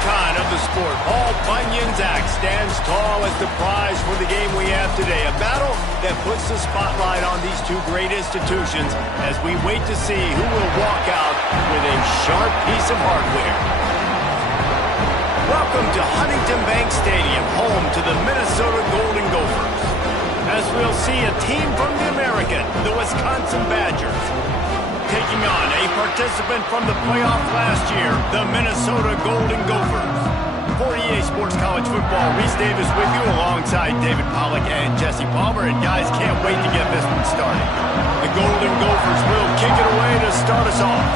icon of the sport, Paul Bunyan's axe stands tall as the prize for the game we have today. A battle that puts the spotlight on these two great institutions as we wait to see who will walk out with a sharp piece of hardware. Welcome to Huntington Bank Stadium, home to the Minnesota Golden Gophers. As we'll see a team from the American, the Wisconsin Badgers, taking on a participant from the playoff last year, the Minnesota Golden Gophers. For EA Sports College Football, Reese Davis with you alongside David Pollack and Jesse Palmer. And guys, can't wait to get this one started. The Golden Gophers will kick it away to start us off.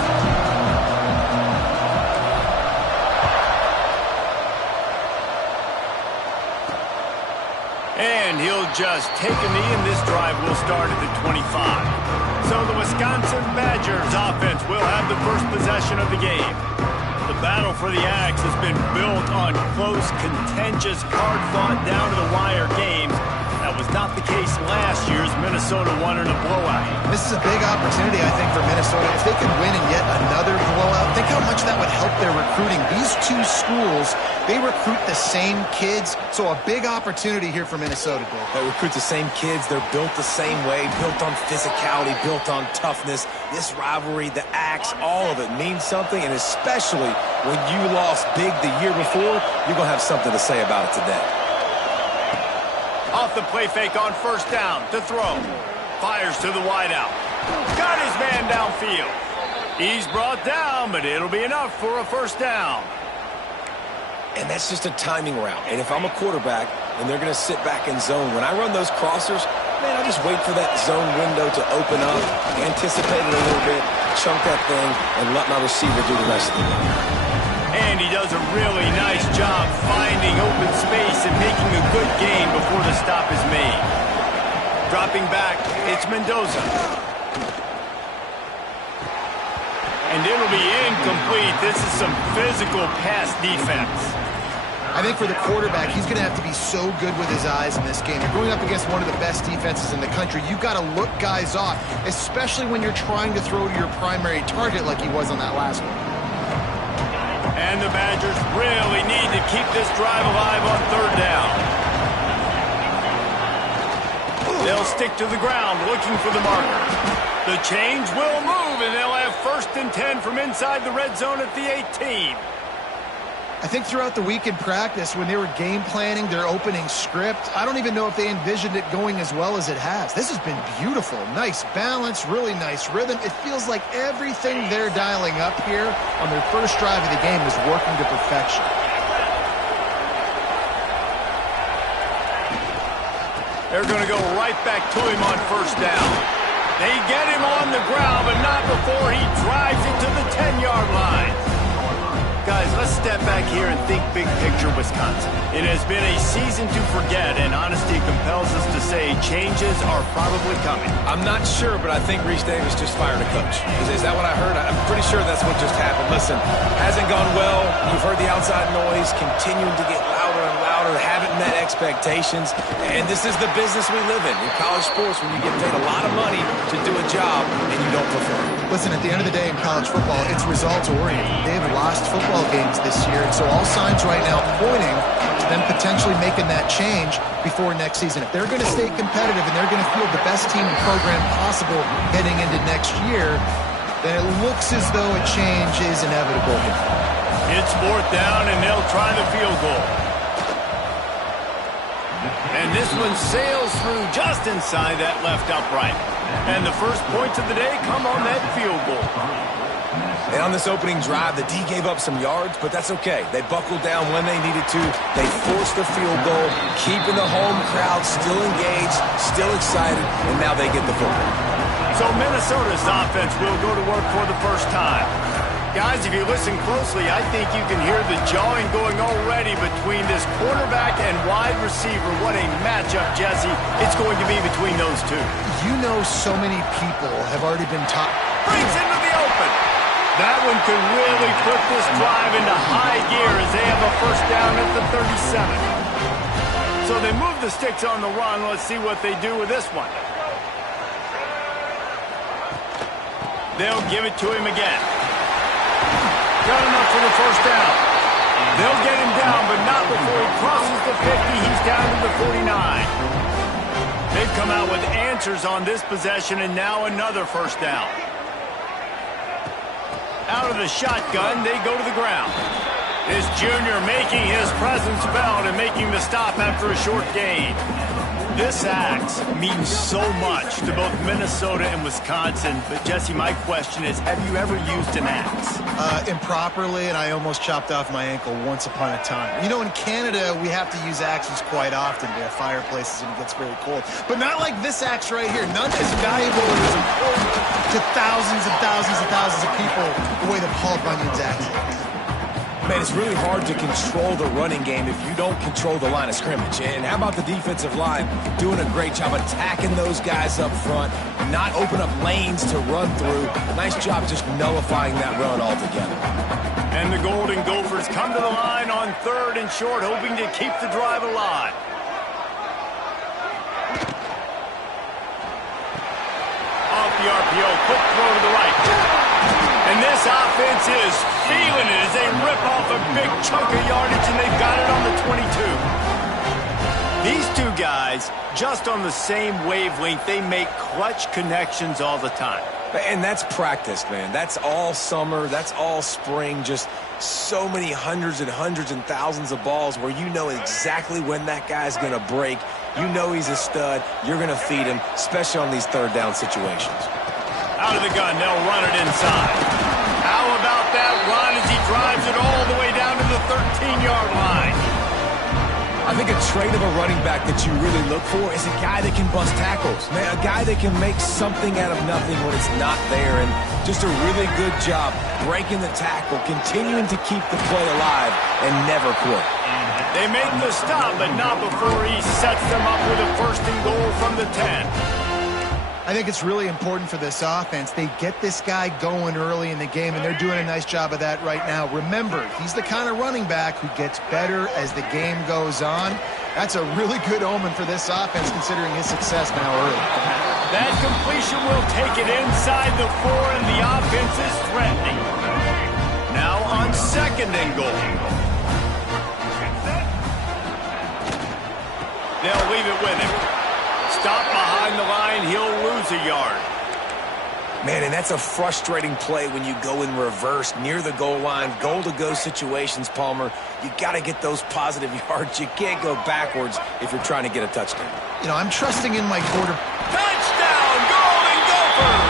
And he'll just take a knee, and this drive will start at the 25. So the Wisconsin Badgers offense will have the first possession of the game. The battle for the Axe has been built on close, contentious, hard-fought, down-to-the-wire games. That was not the case last year's Minnesota won in a blowout. This is a big opportunity, I think, for Minnesota. If they could win in yet another blowout, think how much that would help their recruiting. These two schools, they recruit the same kids, so a big opportunity here for Minnesota. They recruit the same kids. They're built the same way, built on physicality, built on toughness. This rivalry, the Axe, all of it means something, and especially when you lost big the year before, you're going to have something to say about it today. Off the play fake on first down to throw. Fires to the wideout. Got his man downfield. He's brought down, but it'll be enough for a first down. And that's just a timing route. And if I'm a quarterback and they're going to sit back in zone, when I run those crossers, man, I just wait for that zone window to open up, anticipate it a little bit, chunk that thing, and let my receiver do the rest of the work. And he does a really nice job finding open space and making a good gain before the stop is made. Dropping back, it's Mendoza. And it'll be incomplete. This is some physical pass defense. I think for the quarterback, he's going to have to be so good with his eyes in this game. You're going up against one of the best defenses in the country. You've got to look guys off, especially when you're trying to throw to your primary target like he was on that last one. And the Badgers really need to keep this drive alive on third down. They'll stick to the ground looking for the marker. The change will move, and they'll have 1st and 10 from inside the red zone at the 18. I think throughout the week in practice, when they were game planning their opening script, I don't even know if they envisioned it going as well as it has. This has been beautiful. Nice balance, really nice rhythm. It feels like everything they're dialing up here on their first drive of the game is working to perfection. They're going to go right back to him on first down. They get him on the ground, but not before he drives it to the 10-yard line. Guys, let's step back here and think big picture Wisconsin. It has been a season to forget, and honesty compels us to say changes are probably coming. I'm not sure, but I think Reese Davis just fired a coach. Is that what I heard? I'm pretty sure that's what just happened. Listen, hasn't gone well. You've heard the outside noise continuing to get louder and louder, haven't met expectations, and this is the business we live in college sports, when you get paid a lot of money to do a job and you don't perform. Listen, at the end of the day in college football, it's results-oriented. They have lost football games this year, and so all signs right now pointing to them potentially making that change before next season. If they're going to stay competitive and they're going to field the best team and program possible heading into next year, then it looks as though a change is inevitable. It's 4th down, and they'll try the field goal. And this one sails through just inside that left upright. And the first points of the day come on that field goal. And on this opening drive, the D gave up some yards, but that's okay. They buckled down when they needed to. They forced the field goal, keeping the home crowd still engaged, still excited, and now they get the football. So Minnesota's offense will go to work for the first time. Guys, if you listen closely, I think you can hear the jawing going already between this quarterback and wide receiver. What a matchup, Jesse, it's going to be between those two. You know, so many people have already been taught. Brings into the open. That one could really put this drive into high gear as they have a first down at the 37. So they move the sticks on the run. Let's see what they do with this one. They'll give it to him again. Got enough for the first down. They'll get him down, but not before he crosses the 50. He's down to the 49. They've come out with answers on this possession, and now another first down. Out of the shotgun, they go to the ground. This junior making his presence felt and making the stop after a short gain. This axe means so much to both Minnesota and Wisconsin. But, Jesse, my question is, have you ever used an axe? Improperly, and I almost chopped off my ankle once upon a time. You know, in Canada, we have to use axes quite often. We have fireplaces and it gets very cold. But not like this axe right here. None as valuable and as important to thousands and thousands and thousands of people the way that Paul Bunyan's axe is. Man, it's really hard to control the running game if you don't control the line of scrimmage. And how about the defensive line doing a great job attacking those guys up front, not open up lanes to run through. Nice job just nullifying that run altogether. And the Golden Gophers come to the line on 3rd and short, hoping to keep the drive alive. Off the RPO, quick throw to the right. And this offense is feeling it as they rip off a big chunk of yardage, and they've got it on the 22. These two guys, just on the same wavelength, they make clutch connections all the time. And that's practice, man. That's all summer. That's all spring. Just so many hundreds and thousands of balls where you know exactly when that guy's going to break. You know he's a stud. You're going to feed him, especially on these third down situations. Out of the gun, they'll run it inside. How about that run as he drives it all the way down to the 13-yard line? I think a trait of a running back that you really look for is a guy that can bust tackles. Man, a guy that can make something out of nothing when it's not there. And just a really good job breaking the tackle, continuing to keep the play alive, and never quit. They make the stop, but not before he sets them up with a 1st and goal from the 10. I think it's really important for this offense. They get this guy going early in the game, and they're doing a nice job of that right now. Remember, he's the kind of running back who gets better as the game goes on. That's a really good omen for this offense, considering his success now early. That completion will take it inside the 4, and the offense is threatening. Now on 2nd and goal. They'll leave it with him. Stop behind the line, he'll lose a yard. Man, and that's a frustrating play when you go in reverse near the goal line, goal-to-go situations, Palmer. You got to get those positive yards. You can't go backwards if you're trying to get a touchdown. You know, I'm trusting in my quarterback. Touchdown, Golden Gophers!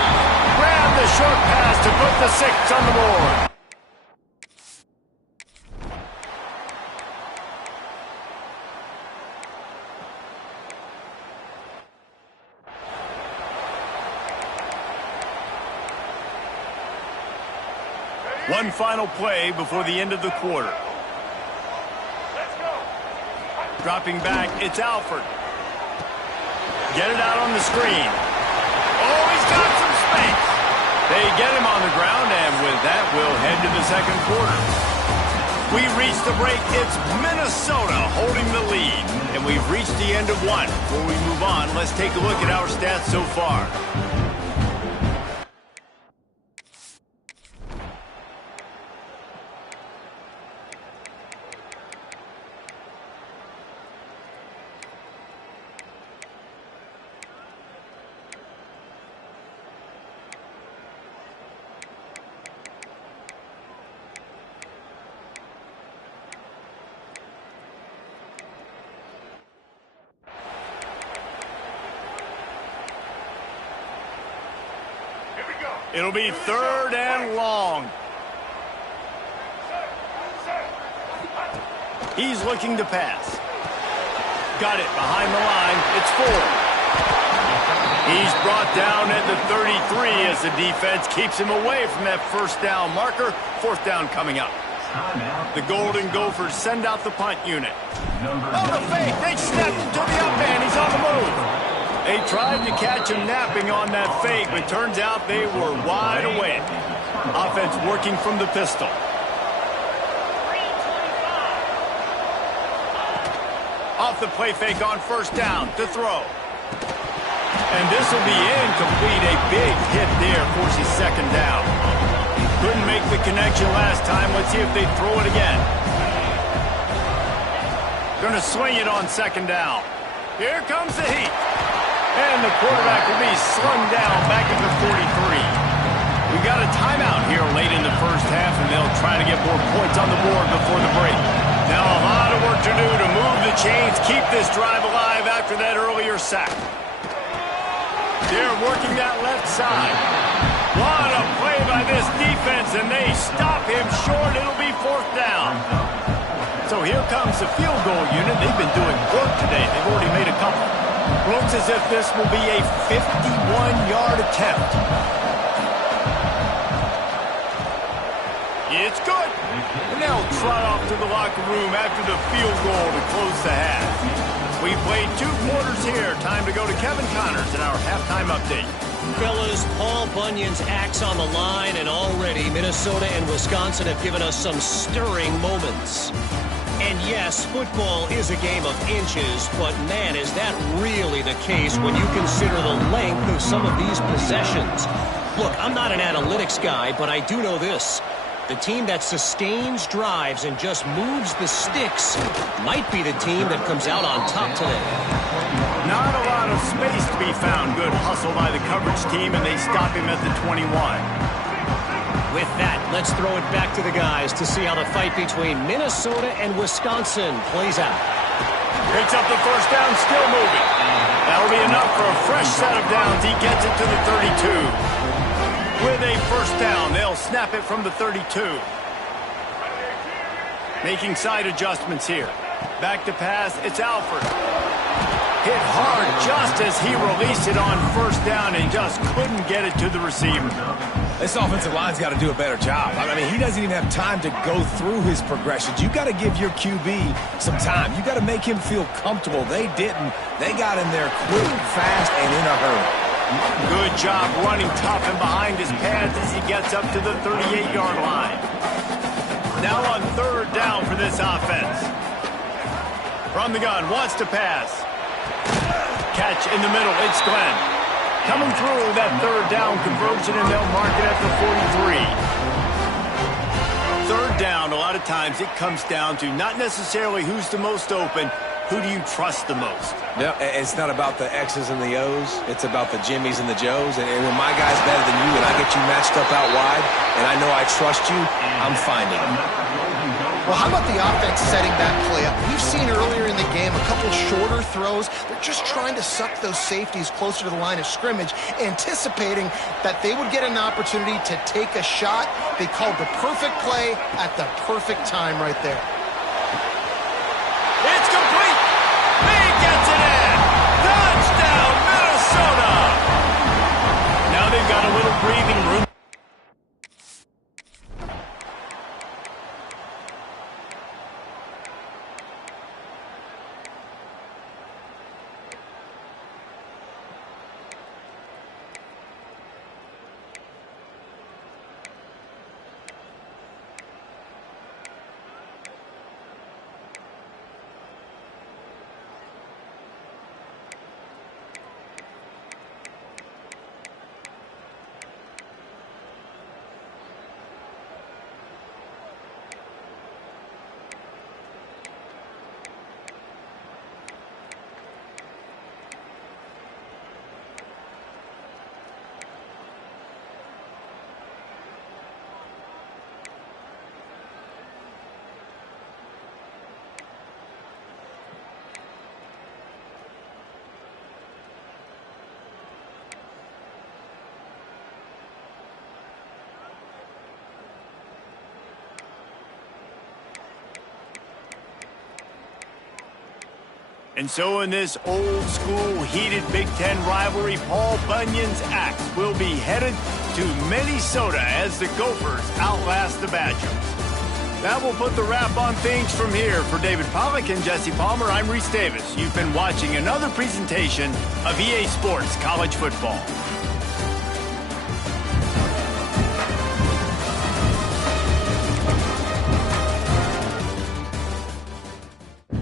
Grab the short pass to put the 6 on the board. One final play before the end of the quarter. Let's go. Dropping back, it's Alford. Get it out on the screen. Oh, he's got some space. They get him on the ground, and with that, we'll head to the 2nd quarter. We reach the break. It's Minnesota holding the lead, and we've reached the end of one. Before we move on, let's take a look at our stats so far. It'll be 3rd and long. He's looking to pass. Got it behind the line. It's 4. He's brought down at the 33 as the defense keeps him away from that 1st down marker. 4th down coming up. The Golden Gophers send out the punt unit. Oh, the fake. They snapped it to the up end. He's on the move. They tried to catch him napping on that fake, but turns out they were wide awake. Offense working from the pistol. Off the play fake on 1st down to throw. And this will be incomplete. A big hit there forces 2nd down. Couldn't make the connection last time. Let's see if they throw it again. Going to swing it on second down. Here comes the heat. And the quarterback will be slung down back at the 43. We got a timeout here late in the first half, and they'll try to get more points on the board before the break. Now a lot of work to do to move the chains, keep this drive alive after that earlier sack. They're working that left side. What a play by this defense, and they stop him short. It'll be fourth down. So here comes the field goal unit. They've been doing work today. They've already made a couple. Looks as if this will be a 51-yard attempt. It's good. And they'll trot off to the locker room after the field goal to close the half. We played 2 quarters here. Time to go to Kevin Connors in our halftime update. Fellas, Paul Bunyan's axe on the line, and already Minnesota and Wisconsin have given us some stirring moments. And yes, football is a game of inches, but man, is that really the case when you consider the length of some of these possessions. Look, I'm not an analytics guy, but I do know this. The team that sustains drives and just moves the sticks might be the team that comes out on top today. Not a lot of space to be found. Good hustle by the coverage team, and they stop him at the 21. With that, let's throw it back to the guys to see how the fight between Minnesota and Wisconsin plays out. Picks up the first down, still moving. That'll be enough for a fresh set of downs. He gets it to the 32. With a first down, they'll snap it from the 32. Making side adjustments here. Back to pass, it's Alford. Hit hard just as he released it on first down and just couldn't get it to the receiver. This offensive line's got to do a better job. I mean, he doesn't even have time to go through his progressions. You got to give your QB some time. You got to make him feel comfortable. They didn't. They got in there quick, fast, and in a hurry. Good job running tough and behind his pads as he gets up to the 38-yard line. Now on third down for this offense. From the gun, wants to pass. Catch in the middle, it's Glenn. Coming through that third down conversion, and they'll mark it at the 43. Third down, a lot of times it comes down to not necessarily who's the most open, who do you trust the most? Yeah, it's not about the X's and the O's. It's about the Jimmys and the Joes. And when my guy's better than you and I get you matched up out wide and I know I trust you, I'm finding him. Well, how about the offense setting that play up? We've seen earlier in the game a couple shorter throws. They're just trying to suck those safeties closer to the line of scrimmage, anticipating that they would get an opportunity to take a shot. They called the perfect play at the perfect time right there. It's complete. He gets it in. Touchdown, Minnesota. Now they've got a little breathing room. And so in this old-school, heated Big Ten rivalry, Paul Bunyan's axe will be headed to Minnesota as the Gophers outlast the Badgers. That will put the wrap on things from here. For David Pollack and Jesse Palmer, I'm Reese Davis. You've been watching another presentation of EA Sports College Football.